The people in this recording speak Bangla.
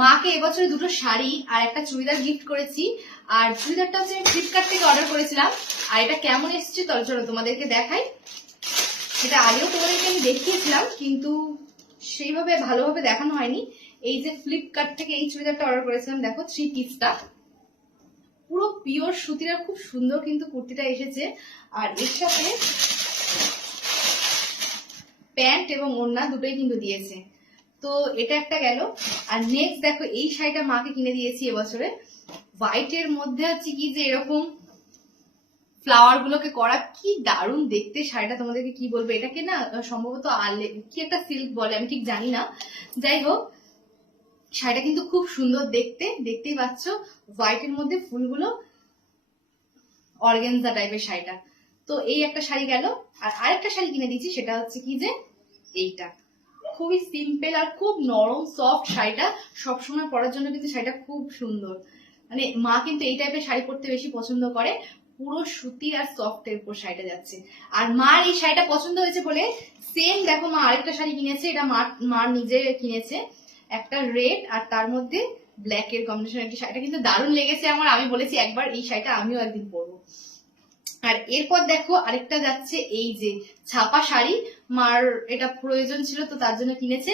মাকে এবছরে দুটো শাড়ি আর একটা চুড়িদার গিফট করেছি। আর চুড়িদারটা হচ্ছে ফ্লিপকার্ট থেকে অর্ডার করেছিলাম। আর এটা কেমন এসেছে চলো তোমাদেরকে দেখাই। এটা আগেও তোমাদেরকে আমি দেখিয়েছিলাম, কিন্তু সেইভাবে ভালোভাবে দেখানো হয়নি। এই যে ফ্লিপকার্ট থেকে এই চুড়িদারটা অর্ডার করেছিলাম, দেখো 3 পিসটা পুরো পিওর সুতির, খুব সুন্দর কিন্তু কুর্তিটা এসেছে। আর এর সাথে প্যান্ট এবং ওড়না দুটোই কিন্তু দিয়েছে। তো এটা একটা গেল। আর নেক্সট দেখো এই শাড়িটা মাকে কিনে দিয়েছি এবছরে। হোয়াইটের মধ্যে হচ্ছে কি যে এরকম ফ্লাওয়ার গুলোকে করা, কি দারুণ দেখতে শাড়িটা। তোমাদেরকে কি বলবো, এটাকে না সম্ভবত কি একটা সিল্ক বলে, আমি ঠিক জানি না। যাই হোক, শাড়িটা কিন্তু খুব সুন্দর দেখতে, দেখতেই পাচ্ছ হোয়াইটের মধ্যে ফুলগুলো, অর্গানজা টাইপের শাড়িটা। তো এই একটা শাড়ি গেল। আর আরেকটা শাড়ি কিনে দিয়েছি, সেটা হচ্ছে কি যে এইটা খুবই সিম্পল আর খুব নরম সফট শাড়িটা। সবসময় পরার জন্য কিন্তু শাড়িটা খুব সুন্দর। মানে মা কিন্তু এই টাইপের শাড়ি পরতে বেশি পছন্দ করে, পুরো সুতির আর সফট এর উপর শাড়িটা যাচ্ছে। আর মার এই শাড়িটা পছন্দ হয়েছে বলে সেম দেখো মা আরেকটা শাড়ি কিনেছে। এটা মার নিজে কিনেছে, একটা রেড আর তার মধ্যে ব্ল্যাক এর কম্বিনেশন একটি শাড়িটা কিন্তু দারুণ লেগেছে আমার। আমি বলেছি একবার এই শাড়িটা আমিও একদিন পরবো। আর এরপর দেখো আরেকটা যাচ্ছে এই যে ছাপা শাড়ি, মার এটা প্রয়োজন ছিল তো তার জন্য কিনেছে।